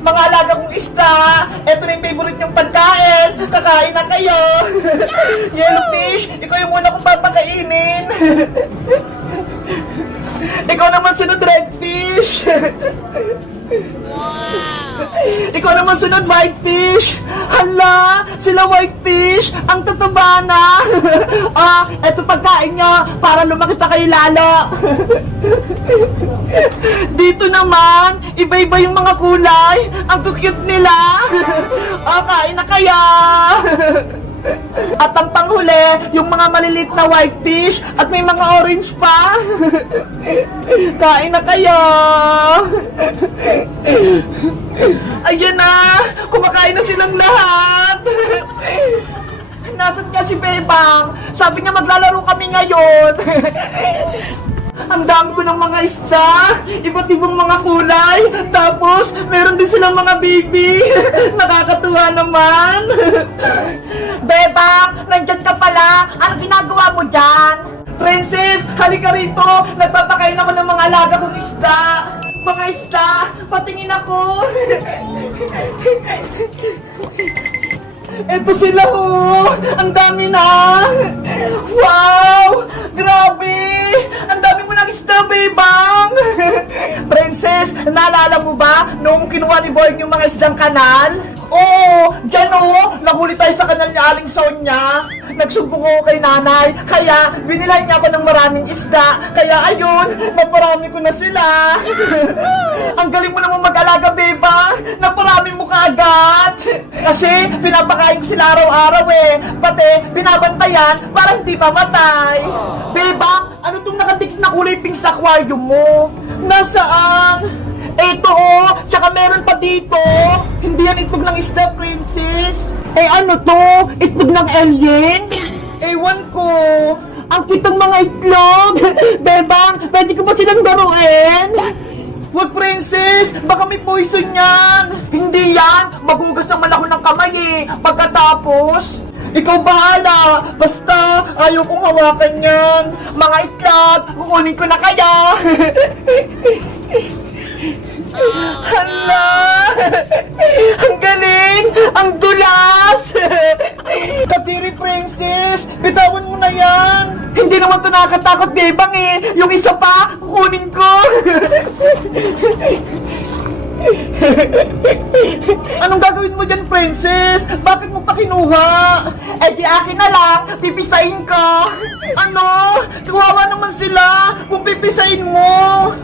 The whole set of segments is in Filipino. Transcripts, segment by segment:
mga alaga kong isda. Ito na yung favorite niyong pagkain. Kakain na kayo. Yellowfish, ikaw yung muna kong papakainin. Ikaw naman sunod, redfish. Ikaw naman sunod, whitefish. Hala, sila whitefish, ang tataba na. Eto pagkain nyo para lumaki pa kayo lalo. Dito naman, iba-iba yung mga kulay. Ang cute nila. Kain na kaya. At ang panghuli, yung mga maliliit na whitefish at may mga orange pa. Kain na kayo. Ayan na, kumakain na silang lahat. Nasaan nga si Bebang? Sabi niya maglalaro kami ngayon. Ang dami ko ng mga isda, iba't ibang mga kulay, tapos meron din silang mga baby. Nakakatuwa naman. Bebang, nandyan ka pala. Ano ginagawa mo dyan? Princess, halika rito. Nagpapakain ako ng mga alaga kong isda. Mga isda, patingin ako. Eto sila ang dami na. Wow, grabe. Ang dami mo ng isda, Bebang. Princess, naalala mo ba noong kinuha ni Boy yung mga isdang kanal? Oo, dyan nahuli tayo sa kanal ni Aling Sonia. Nagsumbong ako kay nanay, kaya binilay niya ako ng maraming isda. Kaya ayun, naparami ko na sila. Ang galing mo naman mag-alaga, Beba. Naparami mo kaagad. Kasi pinapakain ko sila araw-araw Pati binabantayan para hindi mamatay. Beba, ano tong nakatikit na kulay pink sa aquarium mo? Nasaan? Eto tsaka meron pa dito. Hindi yan itlog ng isda, Princess. Ano to? Itlog ng alien? Ewan ko. Ang kitang mga itlog. Bebang, pwede ko ba silang daruin? Wag, Princess! Baka may poison yan! Hindi yan! Magugas naman ako ng kamay pagkatapos! Ikaw bahala! Basta, ayaw kong hawakan yan! Mga itlog! Kukunin ko na kaya! Hala! Ang galing! Ang dulas! Katiri, Princess! Bitawan mo na yan! Hindi naman ito nakakatakot, Bebang Yung isa pa, kukunin ko! Anong gagawin mo dyan, Princess? Bakit mo pa kinuha? Di akin na lang, pipisain ko. Ano? Kawawa naman sila kung pipisain mo.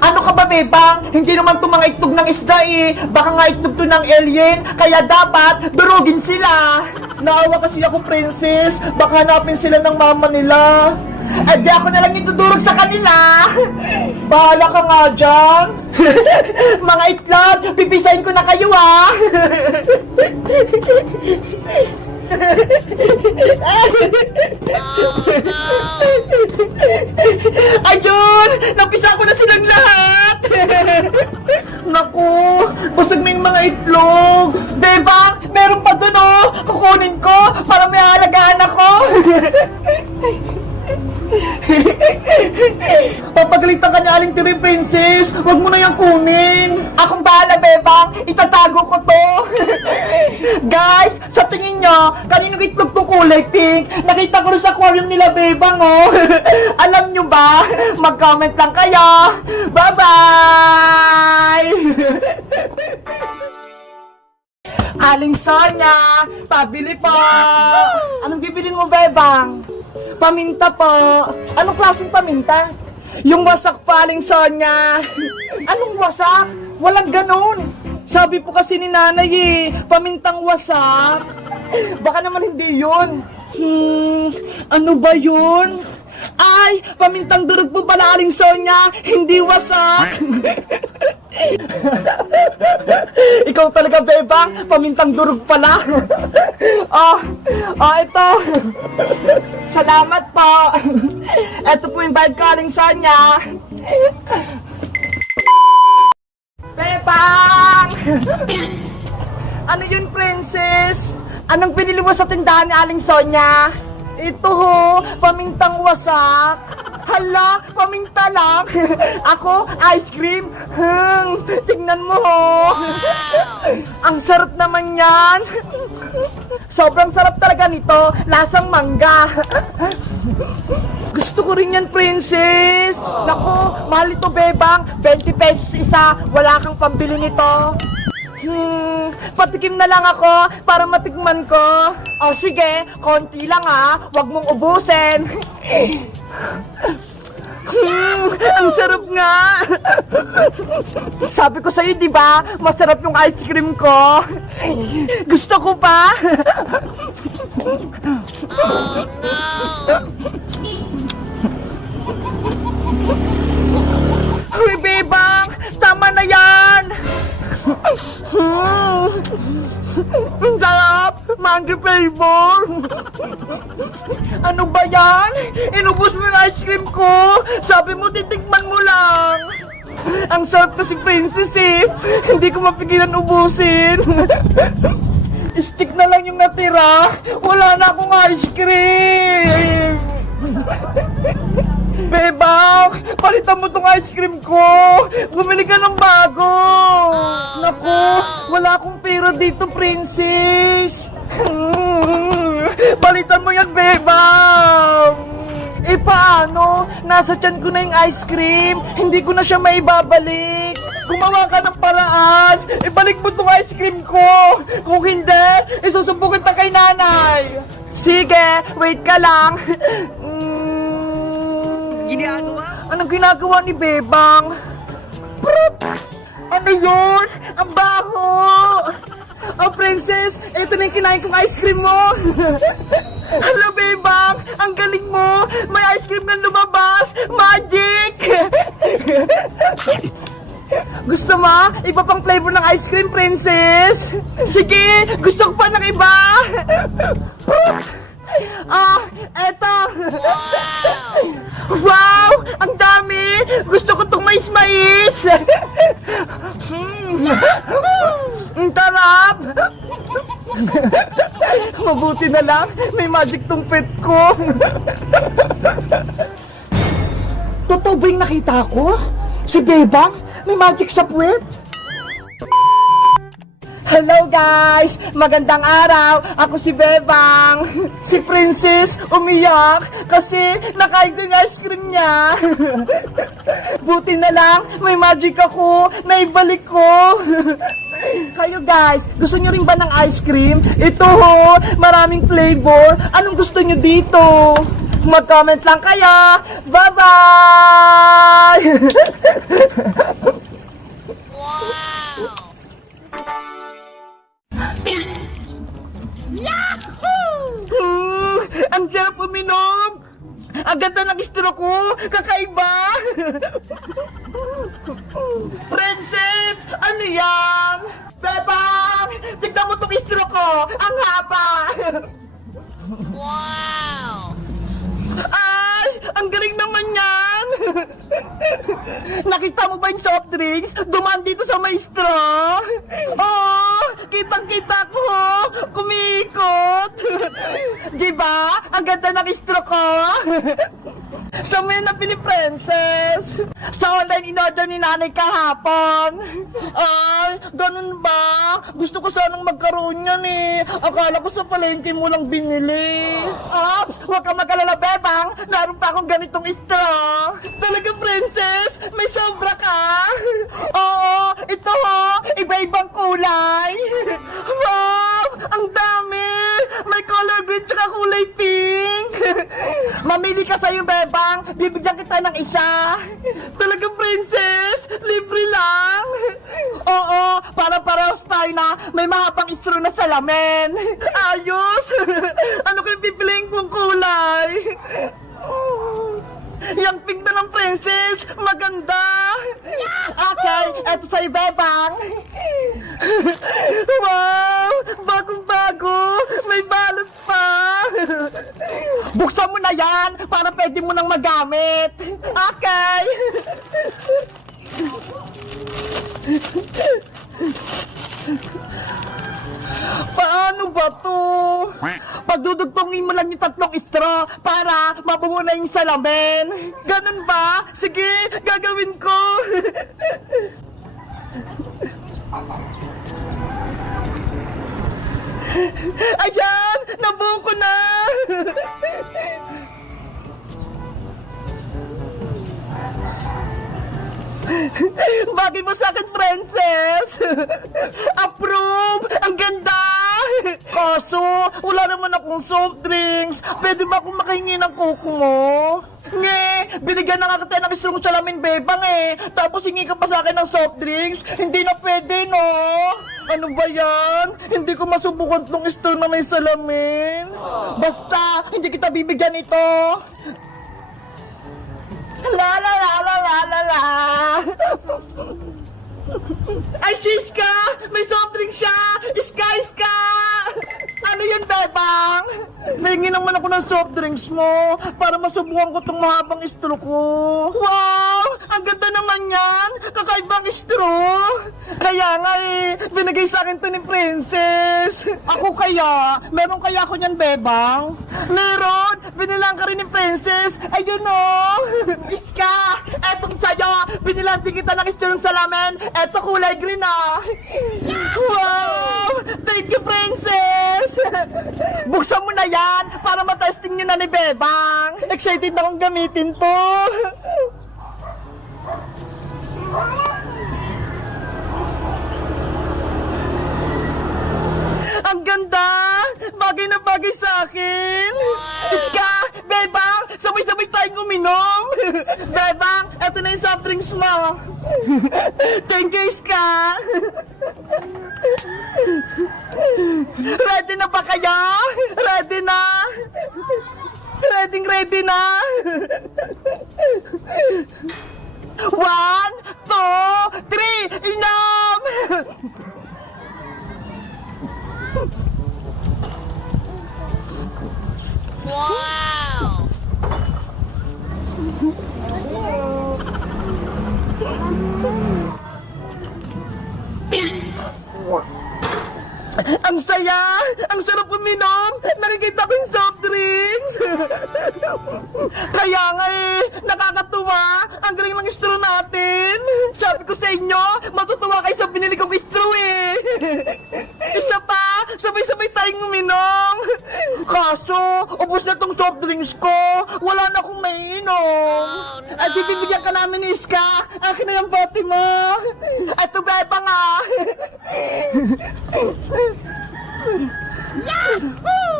Ano ka ba, Bebang? Hindi naman ito mga itlog ng isda Baka nga itlog to ng alien, kaya dapat durugin sila. Naawa kasi ako, Princess. Baka hanapin sila ng mama nila. Di ako na lang itudurog sa kanila. Bahala ka nga dyan. Mga itlog, pipisain ko na kayo Ayun! Napisa ko na silang lahat! Naku! Busog na yung mga itlog! Bebang! Meron pa dun Kukunin ko para may alagaan ako! Papagalitan ka niya, Aling Tiri, Princess. Huwag mo na yung kunin. Akong bahala, Bebang. Itatago ko to. Guys, sa tingin nyo, kaninong itlog tong kulay pink? Nakita ko rin sa aquarium nila, Bebang Alam nyo ba? Mag-comment lang kayo. Bye-bye! Aling Sonia, pabili po. Anong bibilin mo, Bebang? Paminta po. Anong klaseng paminta? Yung wasak pa, Aling Sonia. Anong wasak? Walang ganun. Sabi po kasi ni nanay pamintang wasak. Baka naman hindi yun. Ano ba yun? Ay, pamintang durog po pala, Aling Sonia. Hindi wasak. Ikaw talaga, Bebang. Pamintang durog pala. Ito. Salamat po. Ito po yung bayad ko, Aling Sonia. Bebang! Ano yun, Princess? Anong binili mo sa tindahan ni Aling Sonia? Ito pamintang wasak. Hala, paminta lang. Ako, ice cream. Tingnan mo Ang sarap naman yan. Sobrang sarap talaga nito. Lasang mangga. Gusto ko rin yan, princess. Nako, mahal ito, bebang. 20 pesos isa. Wala kang pambili nito. Patikim na lang ako para matikman ko. O sige, konti lang ha. Huwag mong ubusin. Ang sarap nga. Sabi ko sa'yo, di ba? Masarap yung ice cream ko. Gusto ko pa. Oh, no. Uy, bebang! Tama na yan! Ang sarap! Mango flavor! Ano ba yan? Inubos mo yung ice cream ko! Sabi mo, titikman mo lang! Ang sarap kasi, princess eh! Hindi ko mapigilan ubusin! Stick na lang yung natira! Wala na akong ice cream! Bebang, palitan mo tong ice cream ko. Bumili ka ng bago. Naku, wala akong pera dito, princess. Palitan mo yan, Bebang. Eh paano? Nasa tiyan ko na yung ice cream. Hindi ko na siya maibabalik. Gumawa ka ng paraan. Ibalik mo tong ice cream ko. Kung hindi, isusumbong kita kay nanay. Sige, wait ka lang. Ginagawa? Anong ginagawa ni Bebang? Prut! Ano yun? Ang baho! Oh, princess, ito na yung kinain kong ice cream mo. Hello, Bebang! Ang galing mo! May ice cream na lumabas! Magic! Gusto mo? Iba pang flavor ng ice cream, princess? Sige! Gusto ko pa ng iba! Ah, eto! Wow! Ang dami! Gusto ko itong mais-mais! Ang tarap! Mabuti na lang, may magic tong pet ko! Totoo ba yung nakita ko? Si Bebang, may magic sa puwet? Hello guys! Magandang araw! Ako si Bebang! Si Princess umiyak kasi nakain ko yung ice cream niya. Buti na lang, may magic ako, naibalik ko. Kayo guys, gusto nyo rin ba ng ice cream? Ito ho, maraming flavor. Anong gusto nyo dito? Mag-comment lang kayo! Bye-bye! Ang sarap uminom! Ang ganda ng istro ko! Kakaiba! Princess! Ano yan? Bebang! Tignan mo itong istro ko! Ang haba! Wow! Ay! Ang galing naman yan! Nakita mo ba yung soft drinks? Dumaan dito sa may straw? Oh! Kitang-kita ko! Kumikot! Diba? Ang ganda ng straw ko! Sa may nabili, princess? Sa online in-order ni nanay kahapon. Ay, ganun ba? Gusto ko sanang magkaroon yan eh. Akala ko sa palengke mo lang binili. Ops, huwag ka mag-alala, Bebang. Naroon pa akong ganitong straw. Talaga, princess? May sobra ka? Oo, ito ho. Iba-ibang kulay. Wow, ang dami. May color green tsaka kulay pink. Mamili ka sa'yo, Bebang. Bibigyan kita ng isa. Talaga, princess? Libre lang. Oo, para-para tayo na may mahabang istro na salamin. Ayos. Ano kayong pipiliin kong kulay? Yang pink na ng princess. Maganda. Okay, eto sa'yo, Bebang. Wow, bagong-bago. May balot pa. Buksan mo na yan para pwede mo nang magamit. Okay. Paano ba to? Pagdudugtongin mo lang yung tatlong straw para mabuo na yung salamin. Ganun ba? Sige, gagawin ko. Ayan! Nabuo ko na! Bagay mo sa akin, princess! Approve! Ang ganda! Kaso, wala naman akong soft drinks. Pwede ba akong makahingi ng coke mo? Nge! Binigyan na nga kita ng strong salamin, bebang eh! Tapos hingi ka pa sa akin ng soft drinks? Hindi na pwede, no? Ano ba yan? Hindi ko masubukan tong strong na may salamin. Basta, hindi kita bibigyan ito. La la la la la la la. Ay, Siska! May soft drink siya! Iska, iska! Ano yun, bebang? Nahingi naman ako ng soft drinks mo para masubukan ko tong mahabang straw ko. Wow! Ang ganda naman yan! Kakaibang straw! Kaya nga eh, binigay sa akin to ni Princess. Ako kaya? Meron kaya ako niyan, bebang? Meron! Binilang ka rin ni Princess! Ayun o! Iska! Etong sa'yo! Binilang din kita ng straw ng salamin! Eto kulay green ah! Wow! Thank you, Princess! Buksan mo na yan para matesting nyo na ni Bebang! Excited na akong gamitin to! Ang ganda! Bagay na bagay sa akin! Iska! Bebang! Sabay-sabay tayong uminom! Bebang! Eto na yung soft drinks mo! Thank you, Iska! Ready na ba kayo? Ready na? Ready na? 1, 2, 3, inom! Wow! Ang saya! Ang sarap uminom! Nakikita ko yung soft drinks! Kaya nga eh, nakakatuwa! Ang galing ng straw natin! Sabi ko sa inyo, matutuwa kayo sa binili kong straw eh! Isa pa, sabay-sabay tayong uminom! Kaso, ubos na tong soft drinks ko! Wala na akong maiinom! Ay, bibigyan ka namin ni Iska! Akin na yung bote mo! Ito, beba nga! Yahoo!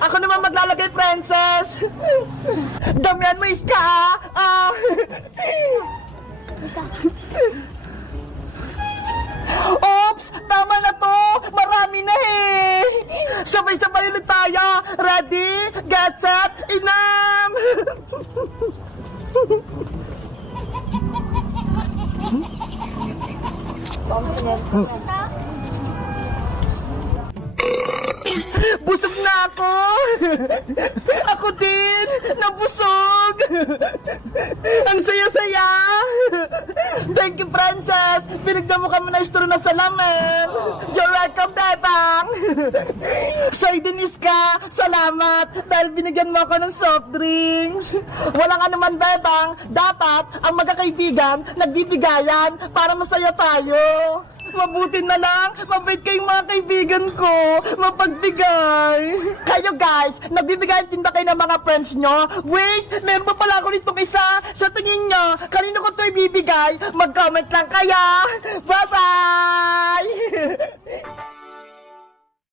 Ako naman maglalagay, princess! Damihan mo, Iska! Oops! Tama na to! Marami na eh! Sabay-sabay ulit tayo! Ready? Get set! Inam! Busog na ako! Ako din! Nabusog! Ang saya-saya! Thank you, princess! Binigyan mo kami na straw na salamin! You're welcome, Bebang! Sa'yo din, Iska! Salamat! Dahil binigyan mo ako ng soft drinks! Walang anuman, Bebang! Dapat ang magkakaibigan nagbibigayan para masaya tayo! Mabuti na lang, mabait kayong mga kaibigan ko, mapagbigay. Kayo guys, nagbibigay din ba kayo ng mga friends nyo? Wait, meron pa pala ako nitong isa. Sa tingin nyo, kanino ko ito ibibigay? Mag-comment lang kaya. Bye-bye!